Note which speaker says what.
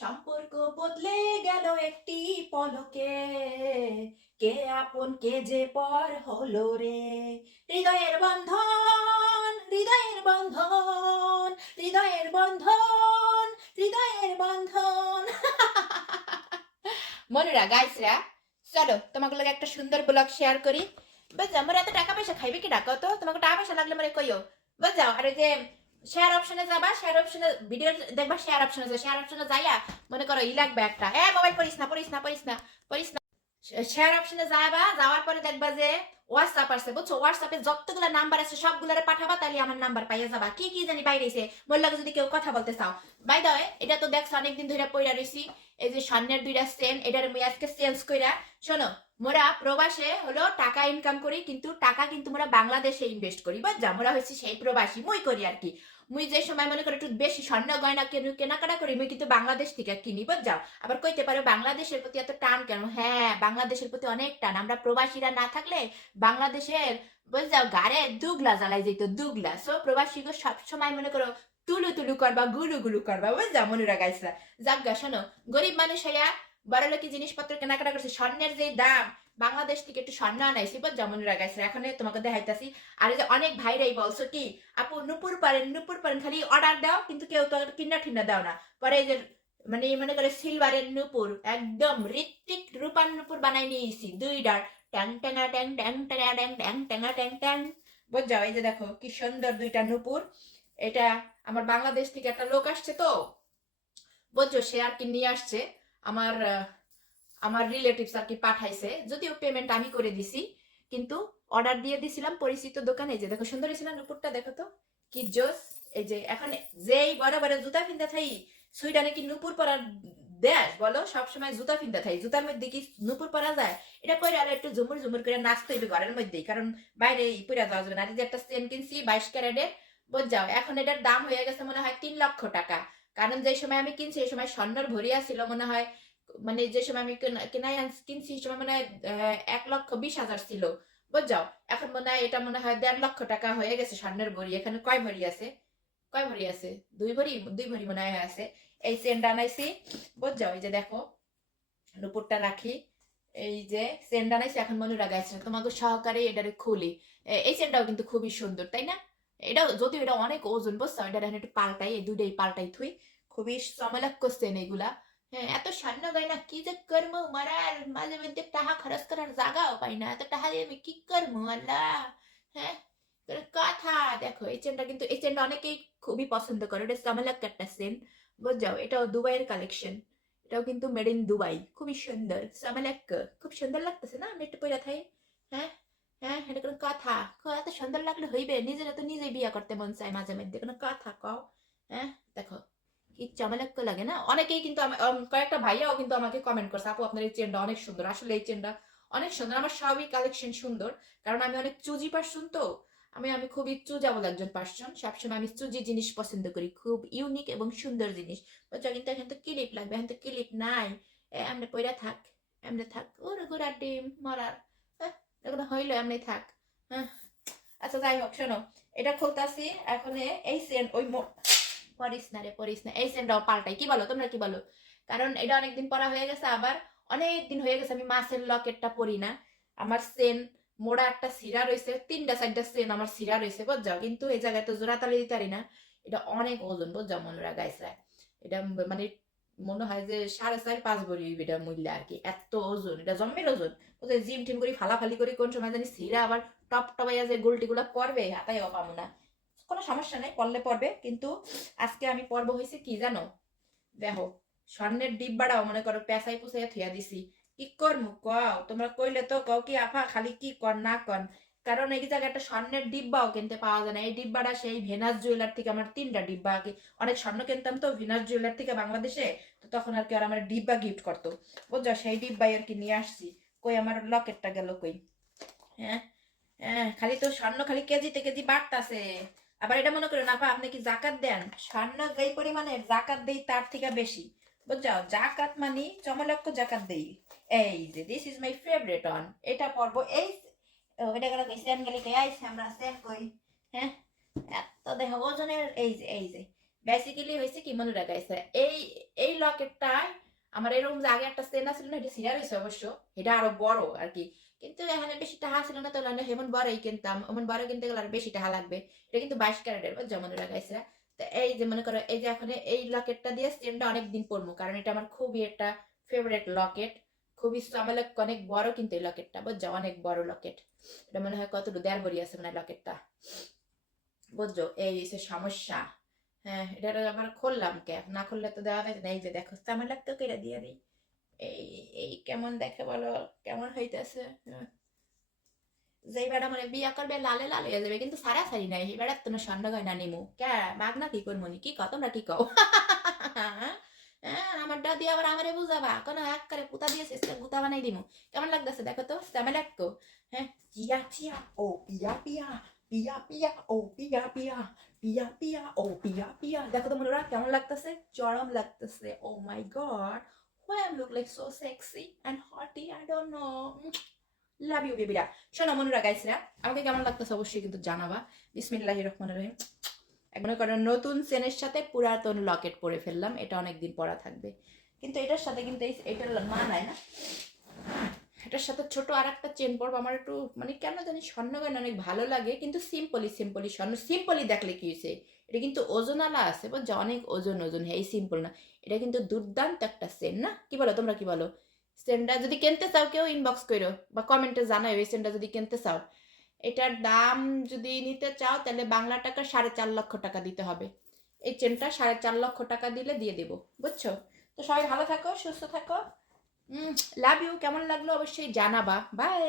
Speaker 1: সম্পর্ক বদলে গেল একটি পলকে। কে আপন, কে যে পর হলো রে? হৃদয়ের বন্ধন হৃদয়ের বন্ধন হৃদয়ের বন্ধন হৃদয়ের বন্ধন। মনুরা গাইসরা চলো, তোমাকে লগে একটা সুন্দর ব্লগ শেয়ার করি। বুঝছ আমার এত টাকা পয়সা খাইবে কি ডাকো তো তোমাকে টাকা পয়সা লাগলে মানে কইও। বুঝছ, আর এই যে শেয়ার অপশনে যাবা শেয়ার অপশনে ভিডিও দেখবা শেয়ার অপশনে যাবে। শেয়ার অপশনে যাইয়া মনে করো ই লাগবে একটা। এ মোবাইল পড়িস না পড়িস না পড়িস না পড়িস না। শেয়ার অপশনে যাবা যাওয়ার পরে দেখবা যে হোয়াটসঅ্যাপ আছে, বুঝছ? হোয়াটসঅ্যাপে যতগুলো নাম্বার আছে, সবগুলোরে পাঠাবা তাহলে আমার নাম্বার পাইয়া যাবা। কি কি জানি বাইরেছে মোর লাগে যদি কেউ কথা বলতে চাও। বাই দা এটা তো দেখছ, অনেকদিন ধরে পড়ে রইছি। এই যে সামনের দুইটা সেন এটার মুই আজকে চেঞ্জ কইরা, শোনো, মোরা প্রবাসে হলো টাকা ইনকাম করি, কিন্তু টাকা কিন্তু মোরা বাংলাদেশে ইনভেস্ট করি বা যা মোরা হচ্ছে সেই প্রবাসী, মুই করি আর কি। মুই যে সময় মনে করি একটু বেশি স্বর্ণ গয়না কেন কেনাকাটা করি, মুই কিন্তু বাংলাদেশ থেকে কিনি বুঝ যাও আবার কইতে পারো বাংলাদেশের প্রতি এত টান কেন? হ্যাঁ বাংলাদেশের প্রতি অনেক টান। আমরা প্রবাসীরা না থাকলে বাংলাদেশের বুঝ যাও গাড়ে দুগলা জ্বালাই যেত দুগলা। সো প্রবাসীকে সবসময় মনে করো তুলু তুলু করবা, গুলু গুলু করবা বুঝ যাও মনুরা গাইসরা যাক গা, শোনো, গরিব মানুষ হইয়া বড় লোকি জিনিসপত্র কেনাকাটা করছে, স্বর্ণের যে দাম, বাংলাদেশ থেকে একটু স্বর্ণ আনাইছি বা যেমন রাগাইছে এখন তোমাকে দেখাইতাছি। আর যে অনেক ভাইরাই বলছো কি, আপু, নুপুর পারেন নুপুর পারেন, খালি অর্ডার দাও, কিন্তু কেউ তো কিনা ঠিনা দাও না। পরে যে মানে মনে করে সিলভারের নুপুর, একদম ঋত্বিক রূপার নুপুর বানাই নিয়েছি, দুই দুইটার ট্যাং, ট্যাঙা, ট্যাং ট্যাং, ট্যাঙা, ট্যাং ট্যাং ট্যাঙা ট্যাং ট্যাং। বুঝাও এই যে দেখো, কি সুন্দর দুইটা নুপুর। এটা আমার বাংলাদেশ থেকে একটা লোক আসছে তো। বুঝছ সে আর কি নিয়ে আসছে, আমার আমার রিলেটিভস আর কি পাঠাইছে। যদিও পেমেন্ট আমি করে দিছি, কিন্তু অর্ডার দিয়ে দিছিলাম পরিচিত দোকানে। যে দেখো, সুন্দর ছিল নুপুরটা দেখো তো। কি জোস। এই যে এখন যেই বড় বড় জুতা কিনতে থাই সুইডানে কি নুপুর পরার দেশ, বলো? সবসময় জুতা কিনতে থাই। জুতার মধ্যে কি নুপুর পরা যায়? এটা পরে আর একটু ঝুমুর ঝুমুর করে নাচতে হইবে ঘরের মধ্যেই, কারণ বাইরে পরে যাওয়া যাবে না। যে একটা চেন কিনছি, বাইশ ক্যারেটের যাও, এখন এটার দাম হয়ে গেছে মনে হয় তিন লক্ষ টাকা। কারণ যে সময় আমি কিনছি, এই সময় স্বর্ণর ভরিয়া ছিল মনে হয় মানে যে সময় আমি কেনা- কেনাই কিনছি সেই সময় মনে হয় এক লক্ষ বিশ হাজার ছিল। বুঝাও এখন মনে হয় এটা মনে হয় দেড় লক্ষ টাকা হয়ে গেছে স্বর্ণের ভরি। এখানে কয় ভরি আছে? কয় ভরি আছে? দুই ভরি দুই ভরি মনে হয় আছে। এই চেনটা আনাইছি বুঝাও এই যে দেখো নুপুরটা রাখি। এই যে চেনটা আনাইছি, এখন মনে রাখাইছে তোমাকে সহকারে এটারে খুলি। এই চেনটাও কিন্তু খুবই সুন্দর, তাই না? এটা যদিও এটা অনেক ওজন, বুঝছ? এটা একটু পাল্টাই, এই দুইটাই পাল্টাই থুই। খুবই চমলাক করছেন এইগুলা হ্যাঁ এত স্বর্ণ গয়না কি যে করব? মারার মাঝে মধ্যে টাকা খরচ করার জায়গাও পাই না। এত টাকা দিয়ে আমি কি করব? আল্লাহ! হ্যাঁ? কথা। দেখো, এই চেনটা কিন্তু, এই চেনটা অনেকেই খুবই পছন্দ করে। এটা চমলাক একটা চেন বুঝাও এটাও দুবাইয়ের কালেকশন এটাও কিন্তু মেড ইন দুবাই। খুবই সুন্দর চমলাক খুব সুন্দর লাগতেছে না? আমি একটু পয়লা থাই। হ্যাঁ? হ্যাঁ এটা কোনো কথা। এত সুন্দর লাগলে হইবে? নিজেরা তো নিজে বিয়ে করতে মন চায় মাঝে মধ্যে। কোনো কথা কও হ্যাঁ? দেখো, কি চমলাক্য লাগে না? অনেকেই কিন্তু কয়েকটা ভাইয়াও কিন্তু আমাকে কমেন্ট করছে, আপু, আপনার এই চেনটা অনেক সুন্দর। আসলে এই চেনটা অনেক সুন্দর। আমার সবই কালেকশন সুন্দর। কারণ আমি অনেক চুজি পার্সন তো। আমি আমি খুবই চুজাবল একজন পার্সন সবসময় আমি চুজি জিনিস পছন্দ করি। খুব ইউনিক এবং সুন্দর জিনিস। বুঝছ কিন্তু এখন তো ক্লিপ লাগবে। এখন তো ক্লিপ নাই। এমনি পয়রা থাক, এমনি থাক। ওর গোড়ার ডিম, মরার এগুলো হইল এমনি থাক। হ্যাঁ। আচ্ছা যাই হোক, শোনো, এটা খুলতাছি, এখন এই সেন ওই পরিস না রে, পরিস না, এই সেনটাও পাল্টাই। কি বলো, তোমরা কি বলো? কারণ এটা অনেকদিন পরা হয়ে গেছে, আবার অনেক দিন হয়ে গেছে, আমি মাছের লকেটটা পরি না। আমার সেন মোড়া একটা সিরা রয়েছে, তিনটা, চারটা সেন আমার সিরা রয়েছে বুঝাও কিন্তু এই জায়গায় তো জোড়া তালি দিতে পারি না। এটা অনেক ওজন বুঝাও মনোরা গাইসরা? এটা মানে মনে হয় যে সাড়ে চার, পাঁচ ভরি এটা মূল্য আর কি। এত ওজন, এটা জম্মের ওজন। ওদের জিম টিম করি ফালাফালি করি, কোন সময় জানি সিরা আবার টপ টপাইয়া যে গোলটিগুলো পড়বে হাতায় পাবো না। কোনো সমস্যা নেই পড়লে পড়বে কিন্তু আজকে আমি পর্ব হয়েছে কি জানো? দেখো, স্বর্ণের ডিব্বাটাও মনে করো পেঁচাই পুষাইয়া থুয়া দিছি। কি করমু? কও, তোমরা কইলে তো কও কি আফা, খালি কি কর, না কর। কারণ এই জায়গায় একটা স্বর্ণের ডিব্বাও কিনতে পাওয়া যায় না। এই ডিব্বাটা সেই ভেনাস জুয়েলার থেকে আমার তিনটা ডিব্বা আগে। অনেক স্বর্ণ কিনতাম তো ভেনাস জুয়েলার থেকে বাংলাদেশে, তো তখন আর কি আর আমার ডিব্বা গিফট করতো। বুঝছ, সেই ডিব্বাই আর কি নিয়ে আসছি। কই আমার লকেটটা গেল কই? হ্যাঁ হ্যাঁ খালি তো স্বর্ণ খালি কেজিতে কেজি বাড়তাছে। আবার এটা মনে করেন আপা, আপনি কি জাকাত দেন? স্বর্ণ যেই পরিমাণে জাকাত দেই তার থেকে বেশি। বুঝছ, জাকাত মানে চমলক্ষ জাকাত দেই। এই যে this is my favourite on এটা পর্ব এই ও, এটা গেল সেন গেলে কে আইছে আমরা সেন কই হ্যাঁ? এত দেখো ওজনের এই যে এই যে। বেসিক্যালি হয়েছে কি মনে রাখাইছে এই এই লকেটটায় আমার এরকম আগে একটা চেন ছিল না এটা সিরিয়াল হয়েছে অবশ্য। এটা আরও বড় আর কি। কিন্তু এখানে বেশি টাকা ছিল না তো আমি হেমন বড়ই কিনতাম এমন বড় কিনতে গেলে আর বেশি টাকা লাগবে। এটা কিন্তু বাইশ ক্যারেটের বুঝছ মনে রাখাইছে তো এই যে মনে করো এই যে এখন এই লকেটটা দিয়ে চেনটা অনেক দিন পরবো কারণ এটা আমার খুবই একটা ফেভারিট লকেট খুবই সামালে অনেক বড় কিন্তু এই লকেটটা বুঝছ অনেক বড় লকেট এটা মনে হয় কতটুকু? দেড় ভরি আছে মানে লকেটটা। বুঝছ? এই হচ্ছে সমস্যা। হ্যাঁ এটা আবার খুললাম কে? না খুললে তো দেওয়া না। এই যে দেখো আমার লাগতো দিয়ে দিই। এই এই কেমন দেখে বলো? কেমন হইতেছে? যে বেড়া মানে বিয়া করবে, লালে লাল হয়ে যাবে, কিন্তু সারা সারি নাই। এই বেড়ার তো স্বর্ণ গয়না নিমু। কে? মাগ না কি করব কি কও? তোমরা কি কও? আমার দাদি আবার আমারে বুঝাবা? কোনো এক করে পুতা দিয়ে শেষ গুতা বানাই দিমু। কেমন লাগতেছে দেখো তো? সামে লাগতো হ্যাঁ? পিয়া পিয়া, ও, পিয়া পিয়া পিয়া পিয়া, ও, পিয়া পিয়া পিয়া পিয়া, ও, পিয়া পিয়া। দেখো তো মনে কেমন লাগতেছে? চরম লাগতেছে। ও my god why I look like so sexy and hotty I don't know love you বেবিরা শোনো মনুরা গাইসরা আমাকে কেমন লাগতেছে অবশ্যই কিন্তু জানাবা। বিসমিল্লাহির রহমানির রহিম। মনে করো নতুন চেনের সাথে পুরাতন লকেট পরে ফেললাম, এটা অনেকদিন পরা থাকবে। কিন্তু এটার সাথে কিন্তু এই এটার মানায় না। এটার সাথে ছোট আর একটা চেন পরবো, আমার একটু মানে কেন জানি স্বর্ণ গয়না অনেক ভালো লাগে, কিন্তু সিম্পলি সিম্পলি স্বর্ণ সিম্পলি দেখলে কি হয়েছে? এটা কিন্তু ওজন ওজনালা আছে, বুঝছ? অনেক ওজন ওজন হ্যাঁ এই সিম্পল না। এটা কিন্তু দুর্দান্ত একটা সেন না? কি বলো, তোমরা কি বলো? সেনটা যদি কিনতে চাও, কেউ ইনবক্স করো বা কমেন্টে জানাও এই সেনটা যদি কিনতে চাও। এটার দাম যদি নিতে চাও, তাহলে বাংলা টাকা সাড়ে চার লক্ষ টাকা দিতে হবে। এই চেনটা সাড়ে চার লক্ষ টাকা দিলে দিয়ে দেবো, বুঝছ? তো সবাই ভালো থাকো, সুস্থ থাকো। লাভ ইউ কেমন লাগল অবশ্যই জানাবা। বাই